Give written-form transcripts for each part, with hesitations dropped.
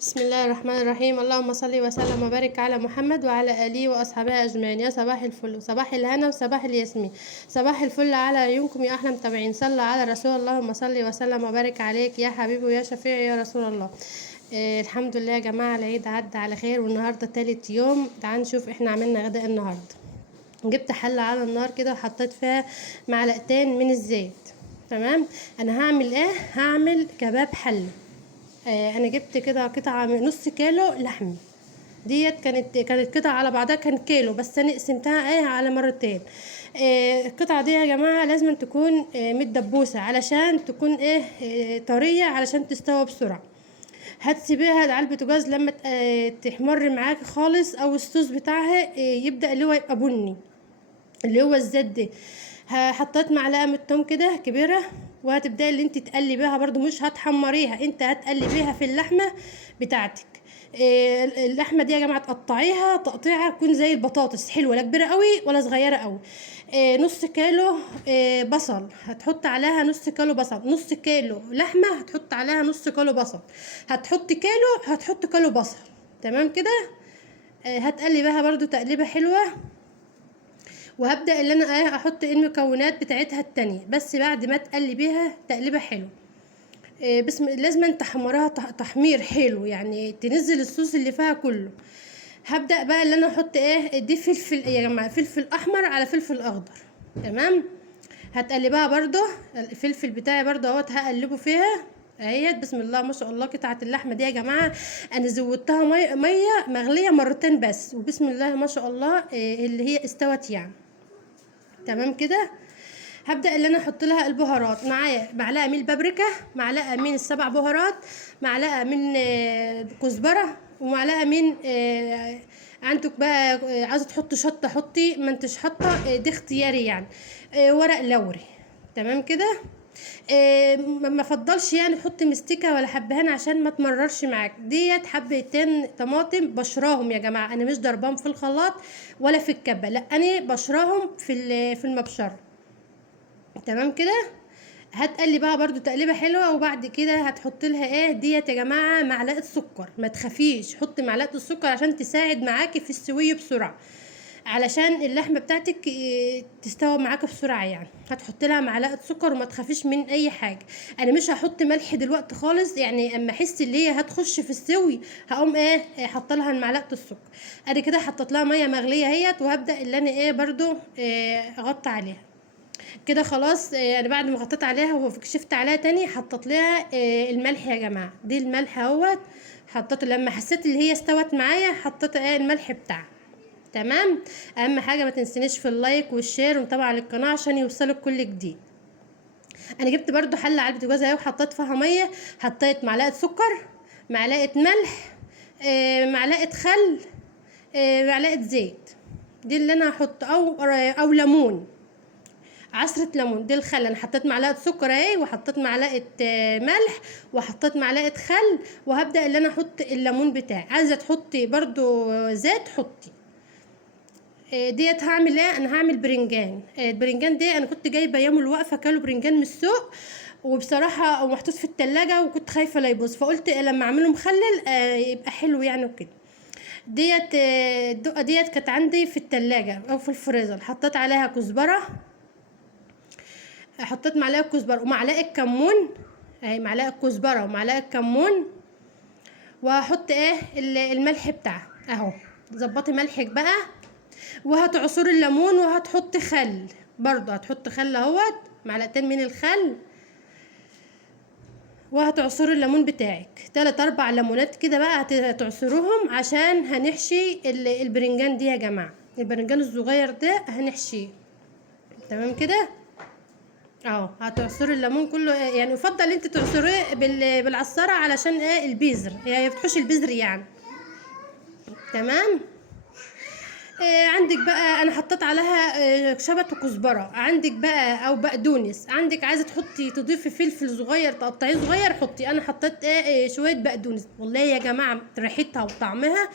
بسم الله الرحمن الرحيم. اللهم صل وسلم وبارك على محمد وعلى آله وأصحابه أجمعين. يا صباح الفل وصباح الهنا وصباح الياسمين. صباح الفل على عيونكم يا أحلى متابعين. صلى على رسول الله. اللهم صل وسلم وبارك عليك يا حبيبي ويا شفيعي يا رسول الله. الحمد لله يا جماعة، العيد عدى على خير والنهاردة تالت يوم. تعالوا نشوف احنا عملنا غدا النهاردة. جبت حلة على النار كده وحطيت فيها معلقتين من الزيت. تمام. انا هعمل ايه؟ هعمل كباب حلة. انا جبت كده قطعه نص كيلو لحمه. ديت كانت قطعه على بعضها، كان كيلو، بس انا قسمتها على مرتين. القطعه دي يا جماعه لازم تكون متدبوسه علشان تكون طريه، علشان تستوي بسرعه. هتسيبيها على البوتاجاز لما تحمر معاكي خالص، او الصوص بتاعها يبدا اللي هو يبقى بني، اللي هو الزيت ده. حطيت معلقه من التوم كده كبيره، وهتبداي اللي انت تقلبيها برضو، مش هتحمريها، انت هتقلبيها في اللحمه بتاعتك. اللحمه دي يا جماعه تقطعيها تقطيعها تكون زي البطاطس، حلوه، لا كبيره قوي ولا صغيره قوي. نص كيلو بصل هتحط عليها نص كيلو بصل، نص كيلو لحمه هتحط عليها نص كيلو بصل، هتحط كيلو هتحط كيلو بصل. تمام كده. هتقلبيها برضو تقليبه حلوه، وهبدا اللي انا احط المكونات بتاعتها التانية، بس بعد ما تقلبيها تقليبه حلو. بس لازم انت تحمرها تحمير حلو، يعني تنزل الصوص اللي فيها كله. هبدا بقى اللي انا احط دي فلفل يا جماعه، فلفل احمر على فلفل اخضر. تمام. هتقلبها برضو الفلفل بتاعي برضو اهوت، هقلبه فيها اهيت. بسم الله ما شاء الله. قطعه اللحمه دي يا جماعه انا زودتها ميه مغليه مرتين بس، وبسم الله ما شاء الله اللي هي استوت يعني. تمام كده. هبدا اللي انا احط لها البهارات. معايا معلقه من البابريكا، معلقه من السبع بهارات، معلقه من كزبره، ومعلقه من عندك بقى عايزه تحطي شطه حطي، ما انتش حاطه دي اختياري يعني. ورق لوري. تمام كده. ما افضلش يعني تحطي مستكه ولا حبهان عشان ما تمررش معاك. ديت حبتين طماطم بشراهم يا جماعه، انا مش ضرباهم في الخلاط ولا في الكبه، لا انا بشراهم في المبشره. تمام كده. هتقلبها برضو تقليبه حلوه، وبعد كده هتحط لها ديت يا جماعه معلقه سكر. ما تخافيش، حطي معلقه السكر عشان تساعد معاكي في السويه بسرعه، علشان اللحمه بتاعتك تستوي معاكي بسرعه يعني. هتحط لها معلقه سكر وما تخافيش من اي حاجه. انا مش هحط ملح دلوقتي خالص، يعني اما احس اللي هي هتخش في السوي هقوم حاطه لها معلقه السكر. ادي كده حطيت لها ميه مغليه اهيت، وهبدا اللي انا برضو اغطي عليها كده خلاص. انا بعد ما غطيت عليها وكشفت عليها تاني حطيت لها الملح يا جماعه. دي الملح اهوت حطيته لما حسيت اللي هي استوت معايا، حطيت الملح بتاعها. تمام. اهم حاجه ما تنسنيش في اللايك والشير ومتابعه للقناه عشان يوصلك كل جديد. انا جبت برضو حله علبه جوز اهي وحطيت فيها ميه، حطيت معلقه سكر، معلقه ملح، معلقه خل، معلقه زيت. دي اللي انا هحط، او ليمون، عصرة ليمون. دي الخل. انا حطيت معلقة سكر اهي، وحطيت معلقة ملح، وحطيت معلقة خل، وهبدأ اللي انا احط الليمون بتاعي. عايزة تحطي برضو زيت حطي. ديت هعمل انا هعمل برنجان. البرنجان ده انا كنت جايبه يوم الوقفه كيلو برنجان من السوق، وبصراحه محطوط في التلاجة، وكنت خايفه لا يبوظ، فقلت لما اعمله مخلل يبقى حلو يعني وكده. ديت الدقه ديت كانت عندي في التلاجة او في الفريزر. حطيت عليها كزبره، حطيت معلقه كزبره ومعلقه كمون اهي، معلقه كزبره ومعلقه كمون. وهحط الملح بتاعها اهو. ظبطي ملحك بقى. وهتعصر الليمون، وهتحط خل برضو، هتحط خل اهوت، معلقتين من الخل. وهتعصر الليمون بتاعك 3-4 ليمونات كده بقى هتعصروهم، عشان هنحشي البرنجان دي يا جماعه. البرنجان الصغير ده هنحشيه. تمام كده. هتعصري الليمون كله، يعني يفضل انت تعصريه بالعصاره علشان البذر، يعني بتحوش البذر يعني. تمام. عندك بقى انا حطيت عليها شبت وكزبره. عندك بقى او بقدونس، عندك عايزه تحطي تضيفي فلفل صغير تقطعيه صغير حطي. انا حطيت شويه بقدونس. والله يا جماعه ريحتها وطعمها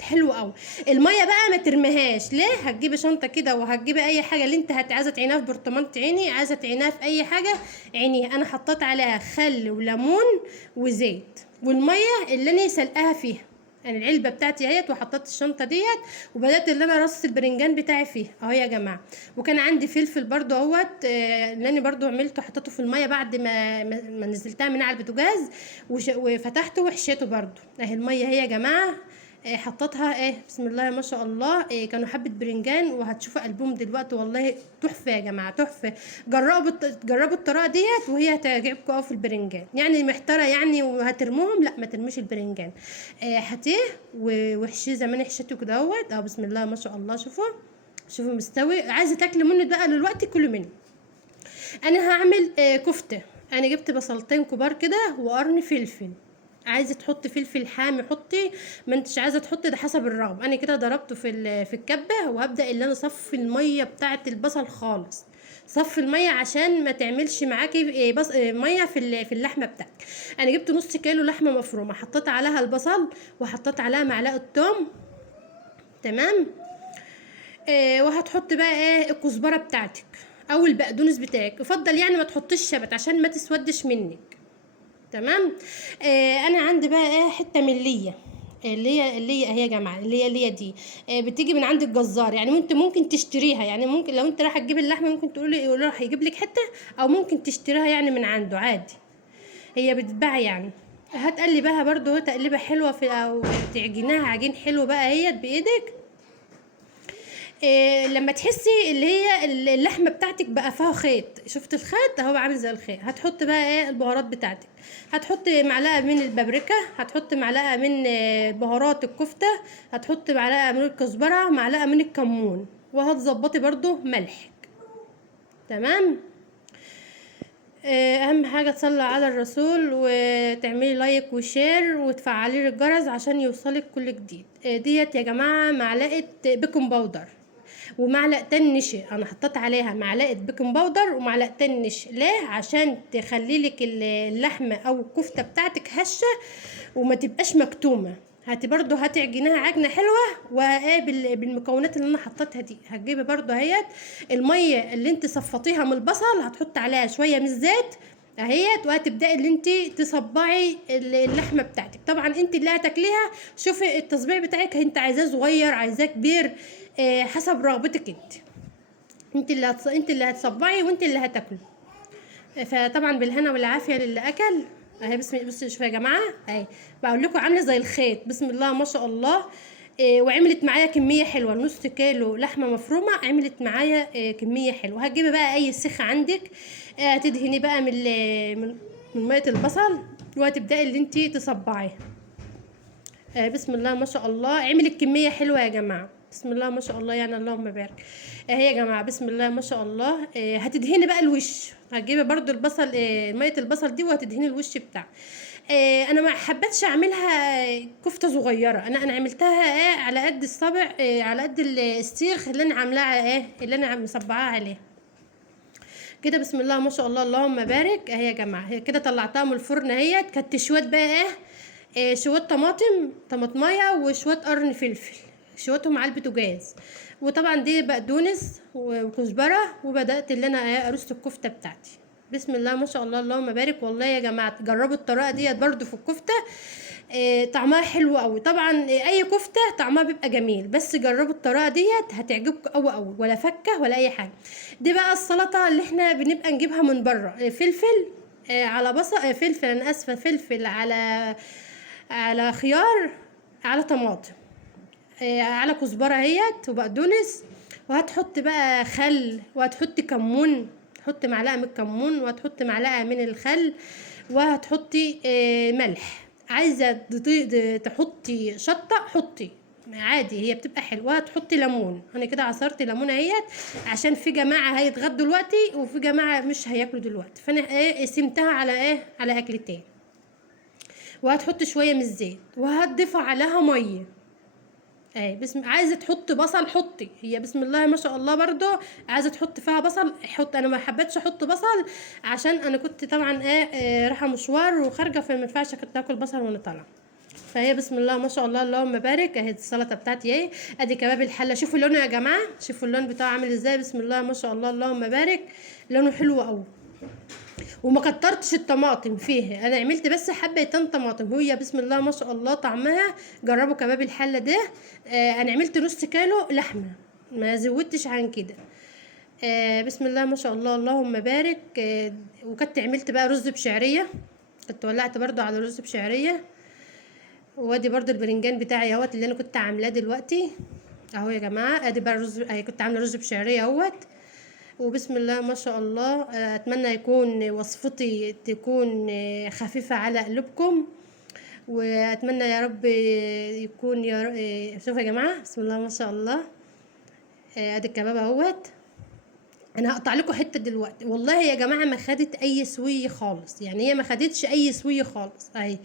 حلو قوي. الميه بقى ما ترميهاش، ليه؟ هتجيبي شنطه كده وهتجيبي اي حاجه اللي انت عايزه تعينها في برطمان تعيني، عايزه تعينها في اي حاجه عينيها. انا حطيت عليها خل وليمون وزيت. والميه اللي انا سلقاها فيها، يعني العلبه بتاعتي اهيت، وحطيت الشنطه ديت، وبدات اللي انا رص البرنجان بتاعي فيها اهو يا جماعه. وكان عندي فلفل برضو اهوت، اللي انا برضو عملته، حطيته في الميه بعد ما نزلتها من على البوتاجاز، وفتحته وحشيته برضو اهي الميه اهي يا جماعه. حطيتها بسم الله ما شاء الله. كانوا حبه برنجان، وهتشوفوا قلبهم دلوقتي والله تحفه يا جماعه تحفه. جربوا الطريقه ديت، وهي هتعجبكم قوي في البرنجان. يعني محتاره يعني وهترموهم، لا ما ترموش البرنجان. هاتيه واحشيه زي ما انا حشيته كده اهوت. بسم الله ما شاء الله. شوفوا مستوي. عايزه تاكلوا منه بقى دلوقتي كلوا منه. انا هعمل كفته. انا جبت بصلتين كبار كده وقرن فلفل. عايزه تحطي فلفل حامي حطي، ما انتش عايزه تحطي ده حسب الرغبه. انا كده ضربته في الكبه، وهبدا اللي انا اصفي الميه بتاعه البصل خالص. صفي الميه عشان ما تعملش معاكي ميه في اللحمه بتاعتك. انا جبت نص كيلو لحمه مفرومه، حطيت عليها البصل، وحطيت عليها معلقه توم. تمام. وهتحط بقى الكزبره بتاعتك او البقدونس بتاعك. يفضل يعني ما تحطيش شبت عشان ما تسودش منك. تمام. انا عندي بقى حته مليه، اللي هي اهي يا جماعه، اللي هي دي بتيجي من عند الجزار. يعني انت ممكن تشتريها، يعني ممكن لو انت رايحه تجيب اللحمه ممكن يقول له هيجيب لك حته، او ممكن تشتريها يعني من عنده عادي. هي بتتباع يعني. هتقلبها برضو تقليبه حلوه او تعجنها عجين حلو بقى اهيت بايدك. لما تحسي اللي هي اللحمه بتاعتك بقى فيها خيط، شفت الخيط اهو عامل زي الخيط، هتحط بقى البهارات بتاعتك. هتحط معلقه من البابريكا، هتحط معلقه من بهارات الكفته، هتحط معلقه من الكزبره، معلقه من الكمون، وهتظبطي برضو ملح. تمام. اهم حاجه تصلي على الرسول، وتعملي لايك وشير وتفعلي الجرس عشان يوصلك كل جديد. ديت يا جماعه معلقه بيكنج باودر ومعلقتين نشا. انا حطيت عليها معلقه بيكنج باودر ومعلقتين نشا. ليه؟ عشان تخلي لك اللحمه او الكفته بتاعتك هشه وما تبقاش مكتومه. برضو هتعجنها عجنه حلوه، بالمكونات اللي انا حطيتها دي. هتجيبي برضو اهيت الميه اللي انت صفطيها من البصل، هتحط عليها شويه من الزيت اهيت، وهتبداي اللي انت تصبعي اللحمه بتاعتك. طبعا انت اللي هتاكليها، شوفي التصبيع بتاعك انت عايزاه صغير عايزاه كبير، حسب رغبتك انت. انت اللي هتصبعي وانت اللي هتاكلي. فطبعا بالهنا والعافيه للي اكل. اهي بصوا شوفوا يا جماعه اهي، بقول لكم عامله زي الخيط بسم الله ما شاء الله. وعملت معايا كميه حلوه، نص كيلو لحمه مفرومه عملت معايا كميه حلوه. هتجيبي بقى اي سيخ عندك، تدهني بقى من ميه البصل، وهتبداي اللي انت تصبعيها. بسم الله ما شاء الله. عملت كميه حلوه يا جماعه بسم الله ما شاء الله، يعني اللهم بارك. اهي يا جماعه بسم الله ما شاء الله. هتدهني بقى الوش. هتجيبي برضو البصل، ميه البصل دي، وهتدهني الوش بتاعها. انا ما حبيتش اعملها كفته صغيره. انا عملتها على قد الصابع، على قد السيخ اللي انا عاملاها اللي انا مصبعاها عليه كده. بسم الله ما شاء الله اللهم بارك. اهي يا جماعه هي كده طلعتها من الفرن اهيت. كانت تشوات بقى شويه طماطمايه وشويه قرن فلفل، شويتهم على البوتاجاز. وطبعا دي بقدونس وكزبره. وبدات اللي انا ارص الكفته بتاعتي. بسم الله ما شاء الله اللهم بارك. والله يا جماعه جربوا الطريقه ديت برضو في الكفته، طعمها حلو قوي. طبعا اي كفته طعمها بيبقى جميل، بس جربوا الطريقه ديت هتعجبكم قوي قوي، ولا فكه ولا اي حاجه. دي بقى السلطه اللي احنا بنبقى نجيبها من بره، فلفل على بصل، فلفل انا اسفه، فلفل على خيار على طماطم على كزبره اهيت وبقدونس. وهتحط بقى خل، وهتحط كمون، تحط معلقه من الكمون، وهتحط معلقه من الخل، وهتحطي ملح. عايزه تحطي شطه حطي عادي، هي بتبقى حلوه. تحطي ليمون. انا كده عصرت ليمون اهيت، عشان في جماعه هيتغدوا دلوقتي وفي جماعه مش هياكلوا دلوقتي، فانا قسمتها على اكلتين. وهتحط شويه من الزيت، وهتضيف عليها ميه. عايزه تحط بصل حطي. هي بسم الله ما شاء الله برضو عايزه تحط فيها بصل حط. انا ما حبيتش احط بصل عشان انا كنت طبعا رايحه مشوار وخارجه، فما ينفعش كنت اكل بصل وانا طالعه. فهي بسم الله ما شاء الله اللهم بارك. اهي السلطه بتاعتي ادي كباب الحله. شوفوا لونه يا جماعه، شوفوا اللون بتاعه عامل ازاي بسم الله ما شاء الله اللهم بارك. لونه حلو قوي. وما كترتش الطماطم فيها، انا عملت بس حبتين طماطم. هي بسم الله ما شاء الله طعمها. جربوا كباب الحله ده. انا عملت نص كيلو لحمه، ما زودتش عن كده. بسم الله ما شاء الله اللهم بارك. وكنت عملت بقى رز بشعريه، كنت ولعت برضو على رز بشعريه. وادي برضو البرنجان بتاعي اهوت اللي انا كنت عاملاه دلوقتي اهو يا جماعه. ادي بقى الرز، كنت عامله رز بشعريه اهوت. وبسم الله ما شاء الله. اتمنى يكون وصفتي تكون خفيفة على قلوبكم، واتمنى يا رب يكون شوفوا يا جماعة بسم الله ما شاء الله. ادي الكباب اهوت. انا هقطع لكم حتة دلوقتي، والله يا جماعة ما خدت اي سوية خالص، يعني هي ما خدتش اي سوية خالص اهي.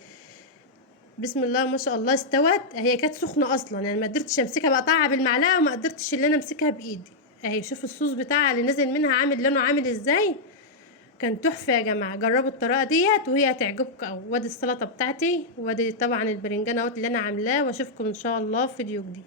بسم الله ما شاء الله استوت. هي كانت سخنه اصلا، يعني ما قدرتش امسكها بقطعها بالمعلقه، وما قدرتش اللي انا امسكها بايدي اهي. شوفوا الصوص بتاعها اللي نازل منها عامل لونه عامل ازاي. كان تحفه يا جماعه، جربوا الطريقه ديت وهي هتعجبكم. وادي السلطه بتاعتي، وادي طبعا البرنجان اهوت اللي انا عاملاه، واشوفكم ان شاء الله في فيديو جديد.